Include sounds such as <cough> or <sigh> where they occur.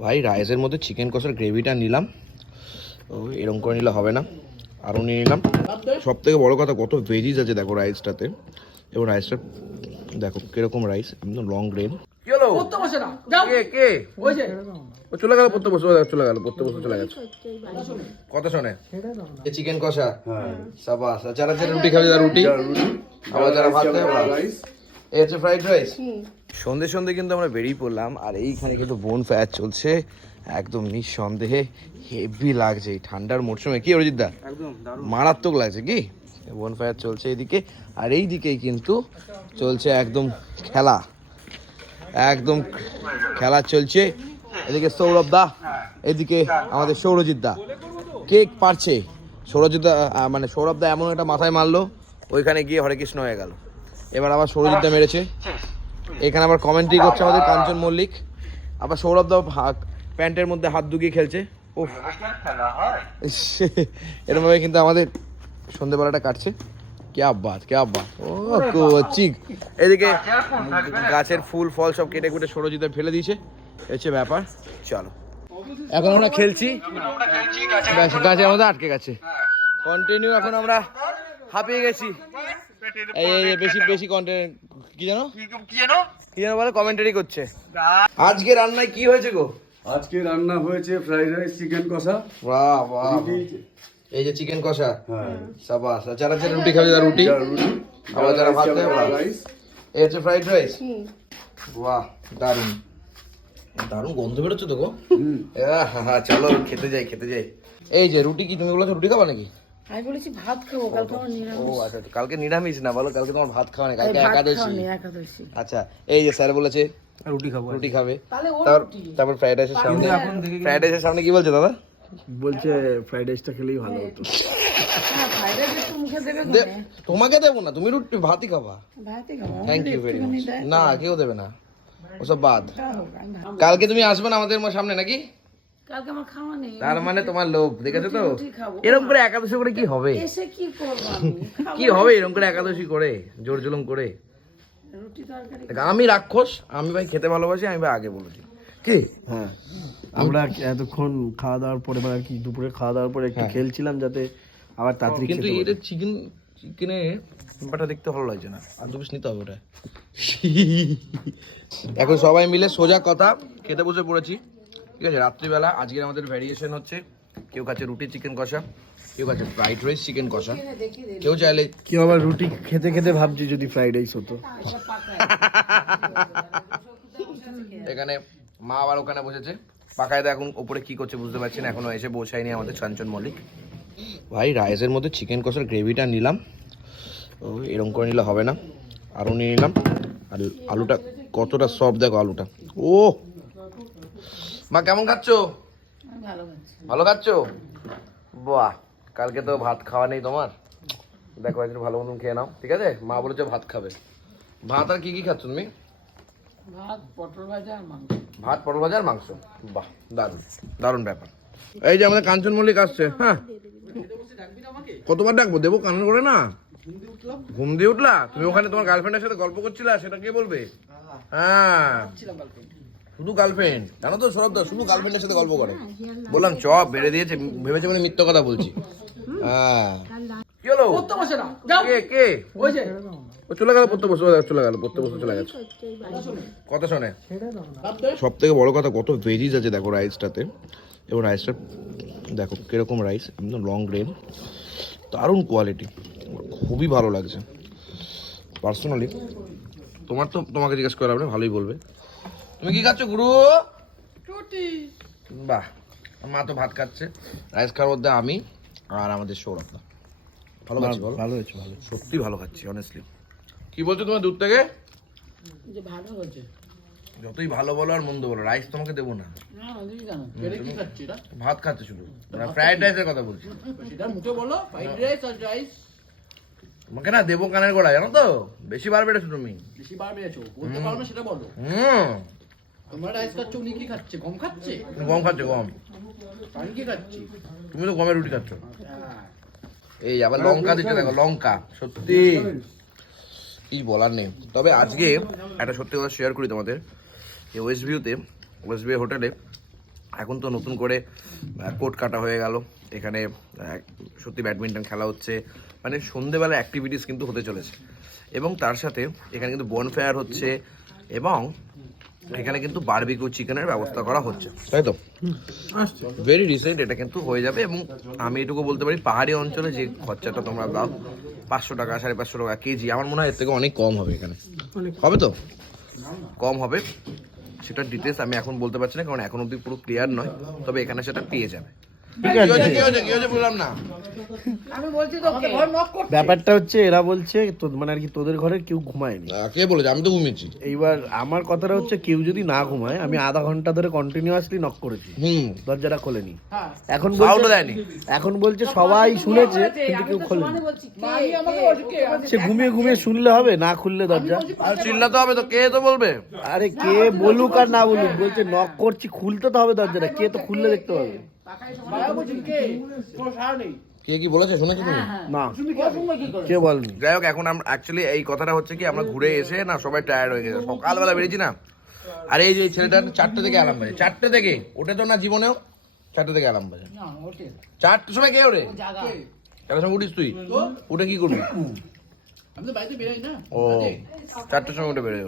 ভাই রাইসের মধ্যে চিকেন কষার গ্রেভিটা নিলাম। ও এরকম করে নিলে হবে না। আরও নিয়ে নিলাম। সব থেকে বড়ো কথা কত ভেজিস আছে দেখো রাইসটাতে। এবং রাইসটা দেখো কীরকম রাইস একদম লং গ্রেন চলে গেল পড়তে বসে চলে গেল পড়তে বসে চলে গেছে। কথা শোনে। চিকেন কষা? সাবাস। যারা যারা রুটি খাবে তারা রুটি। আবার যারা ভাত খাবে ভাত। এই হচ্ছে ফ্রাইড রাইস সন্ধে সন্ধে কিন্তু আমরা বেরিয়ে পড়লাম আর এইখানে কিন্তু বোন ফায়ার চলছে। একদম নিঃসন্দেহে হেভি লাগছে এই ঠান্ডার মরশুমে। কি অরিজিৎ দা? মারাত্মক লাগছে কি? বোন ফায়ার চলছে এইদিকে আর এই দিকেই কিন্তু চলছে একদম খেলা। একদম খেলা চলছে। এদিকে সৌরভ দা এদিকে আমাদের সৌরজিৎ দা। কে পারছে? সৌরজিৎ দা মানে সৌরভ দা এমন একটা মাথায় মারলো ওইখানে গিয়ে হরে কৃষ্ণ হয়ে গেল। এবার আবার সৌরজিৎ দা মেরেছে। এখানে আবার কমেন্ট্রি করছে আমাদের কাঞ্চন মল্লিক। আবার সৌরভ দা হাত প্যান্টের মধ্যে হাত দুগিয়ে খেলছে। উফ। এরকমভাবে কিন্তু আমাদের সন্ধেবেলাটা কাটছে। ক্যা বাত ক্যা বাত ও কোচিক এদিকে গাছের ফুল, ফল সব কেটে কুটে সরজিতে ফেলে দিয়েছে। হচ্ছে ব্যাপার। চলো। এখন আমরা খেলছি। গাছের মধ্যে আটকে গেছে। কন্টিনিউ এখন আমরা হাঁপিয়ে গেছি। এই বেশি বেশি কন্টেন্ট কি জানো? কি জানো? বলে কমেন্টারি করছে। আজকে রান্নায় কি হয়েছে গো? আজকে রান্না হয়েছে ফ্রাইড রাইস চিকেন কষা। বাহ বাহ এই যে চিকেন কষা। হ্যাঁ। সাবাস। যারা যারা রুটি খাবে তারা রুটি। রুটি আবার যারা ভাত খাবে ভাত। রাইস এই হচ্ছে ফ্রাইড রাইস বাহ দারুণ দারুণ গন্ধ বেরোচ্ছে তো গো। আহ, হা, হা, চলো খেতে যাই খেতে যাই। এই যে রুটি কি তুমি বলেছ রুটি খাবা নাকি? আমি বলেছি ভাত খাব কালকে আমার নিরামিষ। ও আচ্ছা তো কালকে নিরামিষ না বলো কালকে তোমার ভাত খাওয়া নেই কালকে একাদশী। একাদশী। আচ্ছা এই যে স্যার বলেছে রুটি খাব রুটি খাবে। তাহলে তারপর তারপর ফ্রাইড রাইসের সামনে। ফ্রাইড রাইসের সামনে কি বলছে দাদা? বলছে ফ্রাইড রাইসটা খেলেই ভালো হতো। হ্যাঁ, তোমাকে দেবো না তুমি রুটি ভাতই খাবা। থ্যাংক ইউ ভেরি মাচ না কেউ দেবে না। ওসব বাদ। কালকে তুমি আসবে না আমাদের সামনে নাকি? কালকে আমার খাওয়া নেই তার মানে তোমার লোভ দেখেছ তো? এরকম করে একাদশী করে কি হবে? এসে কি করব <laughs> কি হবে এরকম করে একাদশী করে? জোর জুলুম করে? রুটি তরকারি আমি রাক্ষস আমি ভাই খেতে ভালোবাসি আমি ভাই আগে বলেছি কি? হ্যাঁ। আমরা এতক্ষণ খাওয়া দাওয়ার পরে মানে কি দুপুরে খাওয়া দাওয়ার পরে একটু খেলছিলাম যাতে আবার তাড়াতাড়ি কিন্তু এটা চিকেন চিকেনে ব্যাপারটা দেখতে ভালো লাগছে না। আর দু পিস নিতে হবে ওটা <laughs> এখন সবাই মিলে সোজা কথা খেতে বসে পড়েছি। ঠিক আছে? রাত্রিবেলা আজকের আমাদের ভ্যারিয়েশন হচ্ছে কেউ কাছে রুটি চিকেন কষা কেউ কাছে ফ্রাইড রাইস চিকেন কষা। কেউ চাইলে কেউ আবার রুটি খেতে খেতে ভাবছি যদি ফ্রাইড রাইস হতো। এখানে মা আবার ওখানে বসেছে। পাকায়দা এখন ওপরে কি করছে বুঝতে পারছি না এখনও এসে পৌঁছায়নি আমাদের কাঞ্চন মল্লিক। ভাই রাইসের মধ্যে চিকেন কষার গ্রেভিটা নিলাম। ও এরকম করে নিলে হবে না। আরও নিয়ে নিলাম। আর আলুটা কতটা সফট দেখো আলুটা। ও! মা কেমন খাচ্ছ? ভালো খাচ্ছি। বাহ কালকে তো ভাত খাওয়া নেই তোমার। দেখো একটু ভালো মতন খেয়ে নাও ঠিক আছে? মা বলেছে ভাত খাবে। ভাত আর কি কি খাচ্ছ তুমি? ভাত পটল ভাজা আর মাংস। ভাত পটল ভাজা আর মাংস। বাহ দারুণ দারুণ ব্যাপার। এই যে আমাদের কাঞ্চন মল্লিক আসছে হ্যাঁ? কতবার ডাকবো? দেবো কানন করে না? ঘুম দিয়ে উঠলা? তুমি ওখানে তোমার গার্লফ্রেন্ডের সাথে গল্প করছিলা সেটা কে বলবে? হ্যাঁ। শুধু গার্লফ্রেন্ড জানো তো সৌরভ দা শুধু গার্লফ্রেন্ডের সাথে গল্প করে। বললাম চপ বেড়ে দিয়েছে ভেবেছে মানে মিথ্য কথা বলছি। হ্যাঁ। কি হলো? পড়তে বসে না যাও। কে কে? ও চলে গেল পড়তে বসে চলে গেল পড়তে বসে চলে গেছে কথা শোনে। সব থেকে বড় কথা কত ভেজিস আছে দেখো রাইসটাতে এবং রাইসটা দেখো কীরকম রাইস একদম লং গ্রেন দারুণ কোয়ালিটি খুবই ভালো লাগছে। পার্সোনালি তোমার তো তোমাকে জিজ্ঞেস করা হবে না, ভালোই বলবে। তুমি কি খাচ্ছ গুরু? রুটি। বাহ মা তো ভাত খাচ্ছে। রাইস খাওয়ার মধ্যে আমি আর আমাদের সৌরভ দা। ভালো খাচ্ছি বলো? ভালো হয়েছে ভালো সত্যি ভালো খাচ্ছি অনেস্টলি কি বলছো তোমার দুধ থেকে? যে ভালো হয়েছে। যতই ভালো বলো আর মন্দ বলো রাইস তোমাকে দেবো না। ভাত খাচ্ছে শুধু। ফ্রাইড রাইসের কথা বলছি। বলো রাইস আর তোমাকে না দেবো কানের গোড়া জানো তো? বেশি বার বেড়েছো তুমি। বেশি বার বেড়েছো বলতে পারো না সেটা বলো। হুম। তোমরা রাইস খাচ্ছ উনি কি খাচ্ছে? গম খাচ্ছে? গম খাচ্ছ গম। আমি কি খাচ্ছি? তুমি তো গমের রুটি খাচ্ছ। হ্যাঁ। এই আবার লঙ্কা দিচ্ছে দেখো লঙ্কা। সত্যি। কি বলার নেই। তবে আজকে একটা সত্যি কথা শেয়ার করি তোমাদের। এই ওয়েস্ট ভিউতে ওয়েস্ট ভিউ হোটেলে এখন তো নতুন করে কোর্ট কাটা হয়ে গেল। এখানে সত্যি ব্যাডমিন্টন খেলা হচ্ছে। মানে সন্ধেবেলা অ্যাক্টিভিটিস কিন্তু হতে চলেছে। এবং তার সাথে এখানে কিন্তু বনফেয়ার হচ্ছে। এবং এখানে কিন্তু বারবিকিউ চিকেনের ব্যবস্থা করা হচ্ছে। তাই তো? ভেরি রিসেন্ট এটা কিন্তু হয়ে যাবে এবং আমি এটুকু বলতে পারি পাহাড়ি অঞ্চলে যে খরচাটা তোমরা দাও পাঁচশো টাকা সাড়ে পাঁচশো টাকা কেজি আমার মনে হয় এর থেকে অনেক কম হবে এখানে। হবে তো? কম হবে সেটা ডিটেলস আমি এখন বলতে পারছি না কারণ এখন অব্দি পুরো ক্লিয়ার নয় তবে এখানে সেটা পেয়ে যাবে। কি হয়েছে কি হয়েছে কি হয়েছে বললাম না। আমি বলছি তো ঘর নক করছে। ব্যাপারটা হচ্ছে এরা বলছে তো- মানে আর কি তোদের ঘরে কেউ ঘুমায়নি। কে বলেছে? আমি তো ঘুমিয়েছি। এইবার আমার কথাটা হচ্ছে কেউ যদি না ঘুমায় আমি আধা ঘণ্টা ধরে কন্টিনিউয়াসলি নক করেছি। হুম। দরজাটা খোলেনি। হ্যাঁ। এখন সাউন্ড বলছে দেয়নি। এখন বলছে সবাই শুনেছে কিন্তু কেউ খোলেনি। সে ঘুমিয়ে ঘুমিয়ে শুনলে হবে না খুললে দরজা। আর চিল্লাতে হবে তো কে তো বলবে? আরে কে বলুক আর না বলুক বলছে নক করছি খুলতে তো হবে দরজাটা কে তো খুললে দেখতে পাবে? কে? কে কি বলেছে? শুনেছো তুমি? না। তুমি কি বলনি? যাই হোক এখন আমরা অ্যাকচুয়ালি এই কথাটা হচ্ছে কি আমরা ঘুরে এসে না সবাই টায়ার্ড হয়ে গেছে। সকালবেলা বেরিয়েছি না। আর এই যে ছেলেটা চারটে থেকে অ্যালার্ম বাজে। চারটে থেকে? ওঠে তো না জীবনেও? চারটে থেকে অ্যালার্ম বাজে। চারটের সময় কে ওরে চারটের সময় উঠিস তুই। উঠে কি করবি? আমি তো বাড়িতে বেরোই না। ও চারটের সময় উঠে বেরোয়